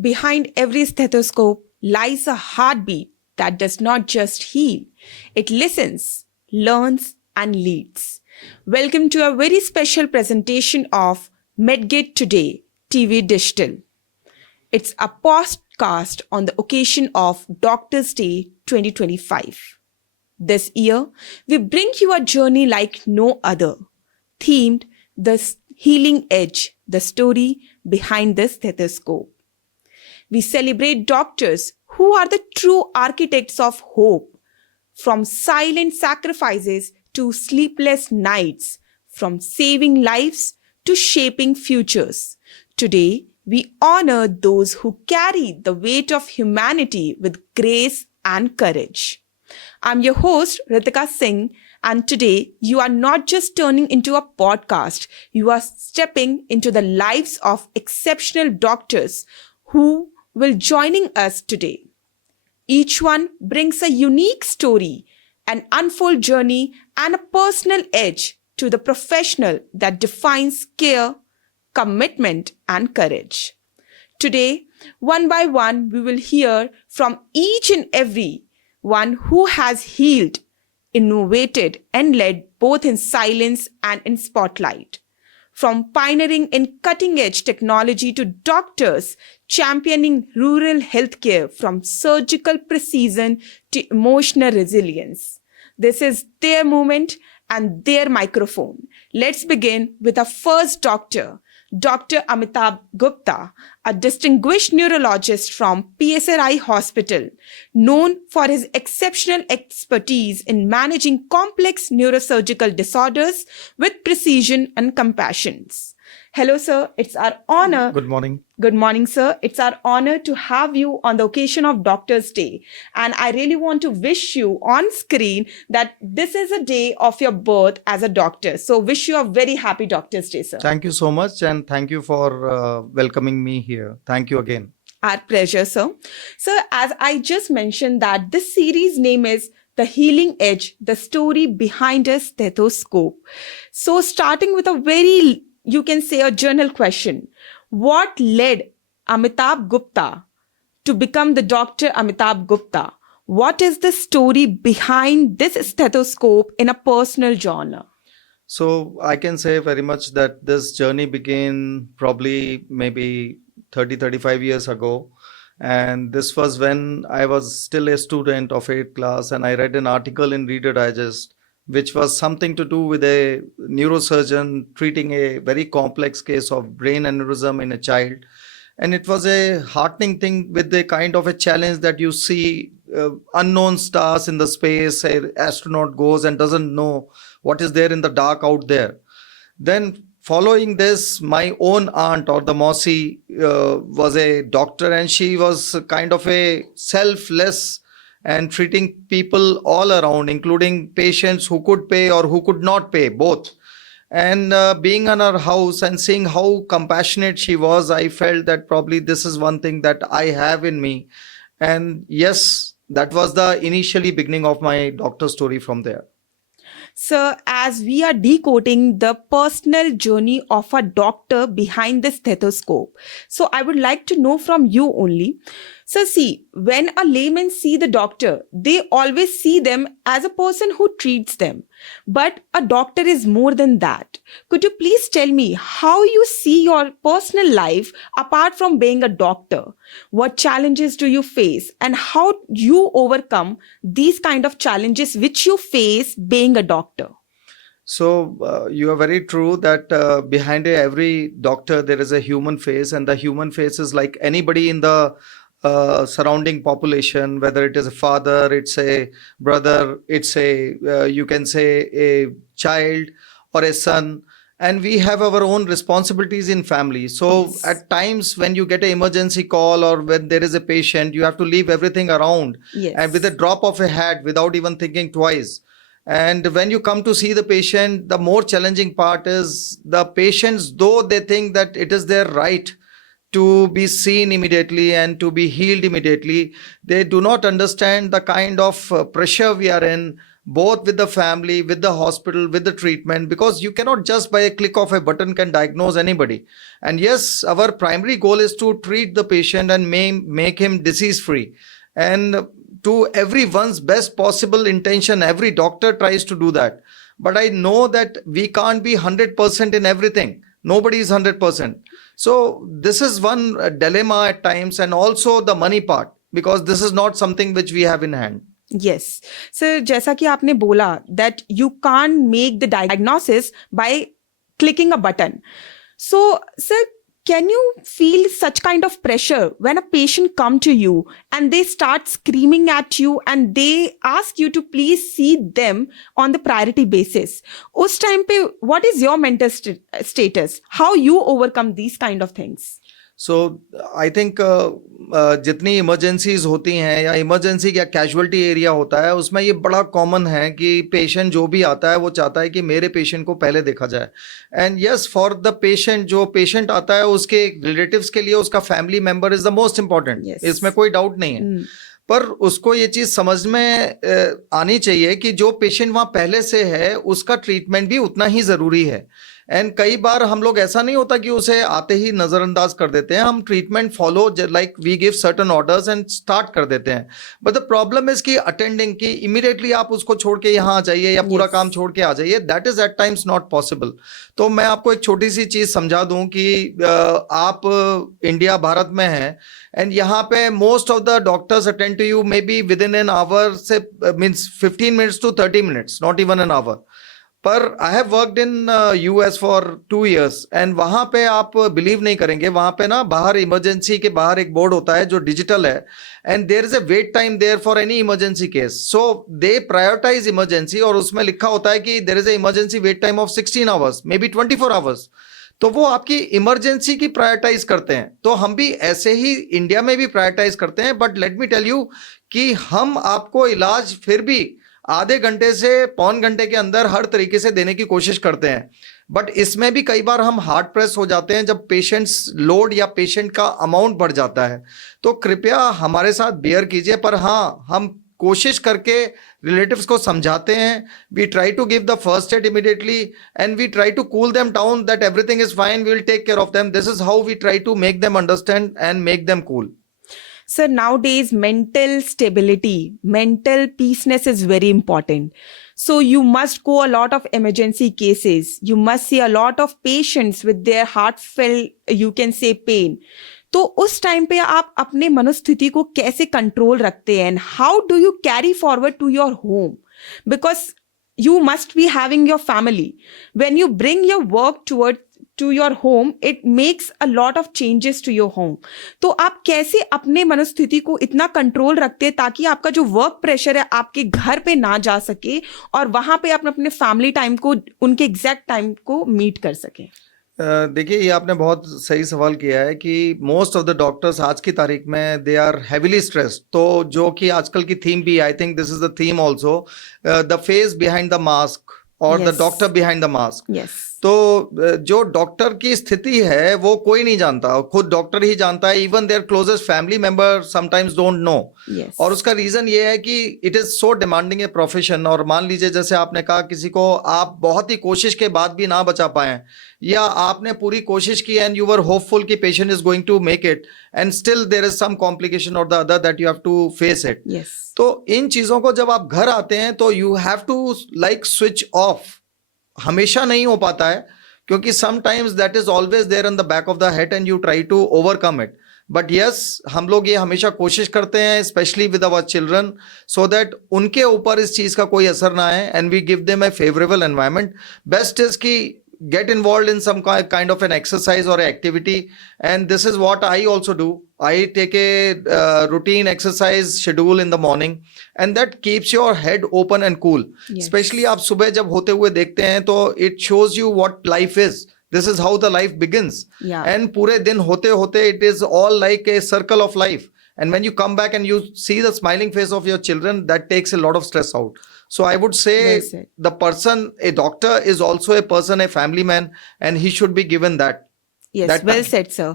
Behind every stethoscope lies a heartbeat that does not just heal, it listens, learns, and leads. Welcome to a very special presentation of Medgate Today TV Digital. It's a podcast on the occasion of Doctor's Day 2025. This year, we bring you a journey like no other, themed The Healing Edge, the story behind the stethoscope. We celebrate doctors who are the true architects of hope, from silent sacrifices to sleepless nights, from saving lives to shaping futures. Today, we honor those who carry the weight of humanity with grace and courage. I'm your host, Ritika Singh, and today you are not just turning into a podcast, you are stepping into the lives of exceptional doctors who will joining us today. Each one brings a unique story, an unfold journey, and a personal edge to the professional that defines care, commitment, and courage. Today, one by one, we will hear from each and every one who has healed, innovated, and led both in silence and in spotlight. From pioneering in cutting-edge technology to doctors championing rural healthcare, from surgical precision to emotional resilience. This is their moment and their microphone. Let's begin with our first doctor, Dr. Amitabh Gupta, a distinguished neurologist from PSRI Hospital, known for his exceptional expertise in managing complex neurosurgical disorders with precision and compassion. Hello, sir. It's our honor. Good morning. Good morning, sir. It's our honor to have you on the occasion of Doctor's Day. And I really want to wish you on screen that this is a day of your birth as a doctor. So wish you a very happy Doctor's Day, sir. Thank you so much, and thank you for welcoming me here. Thank you again. Our pleasure, sir. Sir, as I just mentioned that this series name is The Healing Edge, the story behind a stethoscope. So starting with a very, you can say a journal question. What led Amitabh Gupta to become the Dr. Amitabh Gupta? What is the story behind this stethoscope in a personal genre? So I can say very much that this journey began probably maybe 35 years ago. And this was when I was still a student of 8th class, and I read an article in Reader Digest, which was something to do with a neurosurgeon treating a very complex case of brain aneurysm in a child. And it was a heartening thing with the kind of a challenge that you see unknown stars in the space. An astronaut goes and doesn't know what is there in the dark out there. Then following this, my own aunt, or the Mausi, was a doctor, and she was kind of a selfless and treating people all around, including patients who could pay or who could not pay, both. And being in her house and seeing how compassionate she was, I felt that probably this is one thing that I have in me. And yes, that was the initially beginning of my doctor story from there. Sir, as we are decoding the personal journey of a doctor behind the stethoscope, so I would like to know from you only. So see, when a layman see the doctor, they always see them as a person who treats them. But a doctor is more than that. Could you please tell me how you see your personal life apart from being a doctor? What challenges do you face and how you overcome these kind of challenges which you face being a doctor? So you are very true that behind every doctor there is a human face, and the human face is like anybody in the surrounding population, whether it is a father, it's a brother, it's a you can say a child or a son, and we have our own responsibilities in family. So Yes. at times when you get an emergency call or when there is a patient, you have to leave everything around Yes. and with a drop of a hat without even thinking twice. And when you come to see the patient, the more challenging part is the patients, though they think that it is their right to be seen immediately and to be healed immediately, they do not understand the kind of pressure we are in both with the family, with the hospital, with the treatment, because you cannot just by a click of a button can diagnose anybody. And yes, our primary goal is to treat the patient and make him disease free. And to everyone's best possible intention, every doctor tries to do that. But I know that we can't be 100% in everything. Nobody is 100%. So this is one dilemma at times, and also the money part, because this is not something which we have in hand. Yes. Sir, जैसा कि आपने बोला that you can't make the diagnosis by clicking a button. So, sir, can you feel such kind of pressure when a patient come to you and they start screaming at you and they ask you to please see them on the priority basis? उस time पे what is your mental status? How you overcome these kind of things? So I think जितनी emergencies होती हैं या emergency या casualty area होता है, उसमें ये बड़ा कॉमन है कि पेशेंट जो भी आता है वो चाहता है कि मेरे पेशेंट को पहले देखा जाए. And yes, for the patient, जो पेशेंट आता है उसके रिलेटिव्स के लिए उसका family member is the most important. इसमें कोई डाउट नहीं है. पर उसको ये चीज समझ में आनी चाहिए कि जो पेशेंट वहां पहले से है उसका ट्रीटमेंट भी उतना ही जरूरी है. एंड कई बार हम लोग, ऐसा नहीं होता कि उसे आते ही नजरअंदाज कर देते हैं. हम treatment follow, like we give certain orders and start कर देते हैं. बट द प्रॉब्लम इज कि अटेंडिंग की इमीडिएटली आप उसको छोड़ के यहाँ आ जाइए या पूरा काम छोड़ के आ जाइए, that is at times not possible. तो मैं आपको एक छोटी सी चीज समझा दूं कि आप इंडिया, भारत में हैं, एंड यहाँ पे most of the doctors attend to you maybe within an hour, say means 15 minutes to 30 minutes, not even an hour. पर I have worked in US for 2 years, and वहां पे आप believe नहीं करेंगे, वहां पे ना बाहर इमरजेंसी के बाहर एक बोर्ड होता है जो डिजिटल है, and there is a wait time there for any emergency case. So they prioritize emergency, और उसमें लिखा होता है कि there is a emergency wait time of 16 hours, may be 24 hours. तो वो आपकी इमरजेंसी की प्रायोरिटाइज करते हैं. तो हम भी ऐसे ही इंडिया में भी प्रायोरिटाइज करते हैं. But let me tell you कि हम आपको इलाज फिर भी आधे घंटे से पौन घंटे के अंदर हर तरीके से देने की कोशिश करते हैं. बट इसमें भी कई बार हम हार्ड प्रेस हो जाते हैं जब पेशेंट्स लोड या पेशेंट का अमाउंट बढ़ जाता है. तो कृपया हमारे साथ बेयर कीजिए. पर हाँ, हम कोशिश करके रिलेटिव्स को समझाते हैं. We try to give the first aid immediately, and we try to cool them down that everything is fine, we will take care of them. This is how we try to make them understand and make them cool. Sir, nowadays mental stability, mental peaceness is very important. So you must go a lot of emergency cases. You must see a lot of patients with their heartfelt, you can say, pain. तो उस time पे आप अपने मनोस्थिति को कैसे control रखते हैं? And how do you carry forward to your home? Because you must be having your family. When you bring your work to your home, it makes a lot of changes to your home. तो आप कैसे अपने मनोस्थिति को इतना control रखते हैं ताकि आपका जो वर्क प्रेशर है आपके घर पे ना जा सके और वहां पे आप अपने फैमिली टाइम को, उनके एग्जैक्ट टाइम को मीट कर सके? देखिए, ये आपने बहुत सही सवाल किया है कि मोस्ट ऑफ द डॉक्टर्स आज की तारीख में दे आर हैविली स्ट्रेस्ड. तो जो कि आजकल की थीम भी, I think this is the theme also, the face behind the mask और the doctor behind the mask. तो जो डॉक्टर की स्थिति है वो कोई नहीं जानता, खुद डॉक्टर ही जानता है. Even their closest family member sometimes don't know. और उसका रीजन ये है कि it is so demanding a profession. और मान लीजिए, जैसे आपने कहा, किसी को आप बहुत ही कोशिश के बाद भी ना बचा पाए, या आपने पूरी कोशिश की एंड यू वर होपफुल कि patient is going to make it, and still there is some complication or the other that you have to face it. तो इन चीजों को जब आप घर आते हैं तो you have to like switch off. हमेशा नहीं हो पाता है, क्योंकि sometimes that is always there in the back of the head and you try to overcome it. But yes, हम लोग ये हमेशा कोशिश करते हैं, specially with our children, so that उनके ऊपर इस चीज का कोई असर ना आए, and we give them a favourable environment. Best is कि get involved in some kind of an exercise or activity, and this is what I also do. I take a routine exercise schedule in the morning, and that keeps your head open and cool. Especially आप सुबह जब होते हुए देखते हैं तो it shows you what life is. This is how the life begins. And पूरे दिन होते होते it is all like a circle of life. And when you come back and you see the smiling face of your children, that takes a lot of stress out. So I would say the person, a doctor is also a person, a family man, and he should be given that. Yes, well said, sir.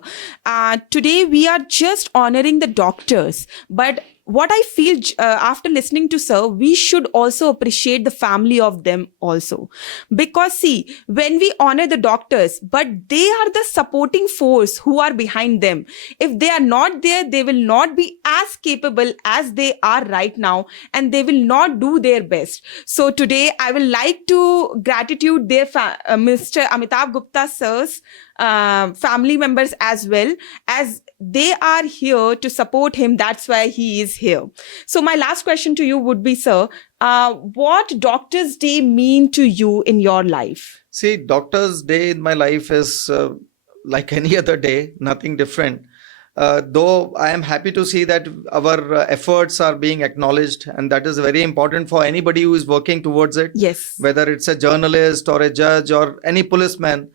Today we are just honoring the doctors, but what I feel after listening to sir, we should also appreciate the family of them also. Because see, when we honor the doctors, but they are the supporting force who are behind them. If they are not there, they will not be as capable as they are right now, and they will not do their best. So today I will like to gratitude their Mr. Amitabh Gupta sir's family members as well, as they are here to support him. That's why he is here. So my last question to you would be, sir, what Doctor's Day mean to you in your life? See, Doctor's Day in my life is like any other day, nothing different. Though I am happy to see that our efforts are being acknowledged, and that is very important for anybody who is working towards it. Yes. Whether it's a journalist or a judge or any policeman.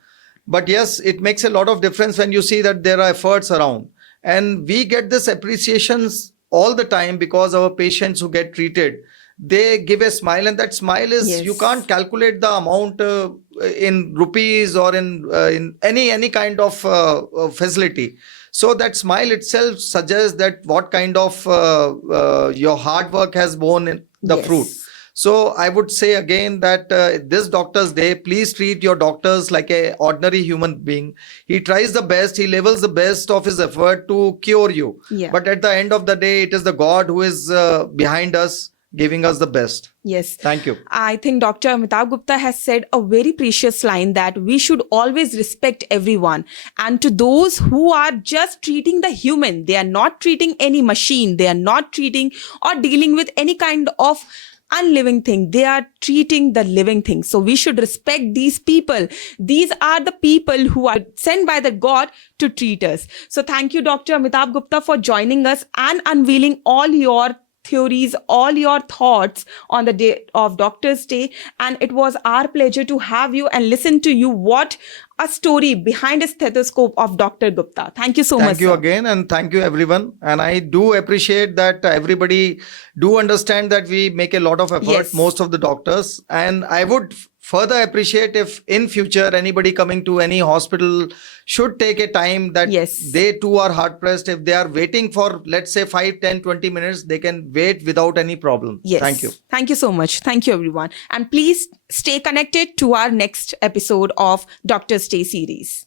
But yes, it makes a lot of difference when you see that there are efforts around. And we get this appreciations all the time because our patients who get treated, they give a smile, and that smile is, Yes. you can't calculate the amount in rupees or in any kind of facility. So that smile itself suggests that what kind of your hard work has borne in the Yes. fruit. So I would say again that this Doctor's Day, please treat your doctors like an ordinary human being. He tries the best, he levels the best of his effort to cure you. Yeah. But at the end of the day, it is the God who is behind us, giving us the best. Yes. Thank you. I think Dr. Amitabh Gupta has said a very precious line, that we should always respect everyone. And to those who are just treating the human, they are not treating any machine, they are not treating or dealing with any kind of unliving thing. They are treating the living thing. So we should respect these people. These are the people who are sent by the God to treat us. So thank you, Dr. Amitabh Gupta, for joining us and unveiling all your theories, all your thoughts on the day of Doctor's Day. And it was our pleasure to have you and listen to you what a story behind a stethoscope of Dr. Gupta. Thank you so much. Thank you sir. again, and thank you everyone. And I do appreciate that everybody do understand that we make a lot of effort, Yes. most of the doctors. And I would further appreciate if in future anybody coming to any hospital should take a time that Yes. they too are hard pressed. If they are waiting for, let's say, 5, 10, 20 minutes, they can wait without any problem. Yes. Thank you. Thank you so much. Thank you, everyone. And please stay connected to our next episode of Doctor's Day series.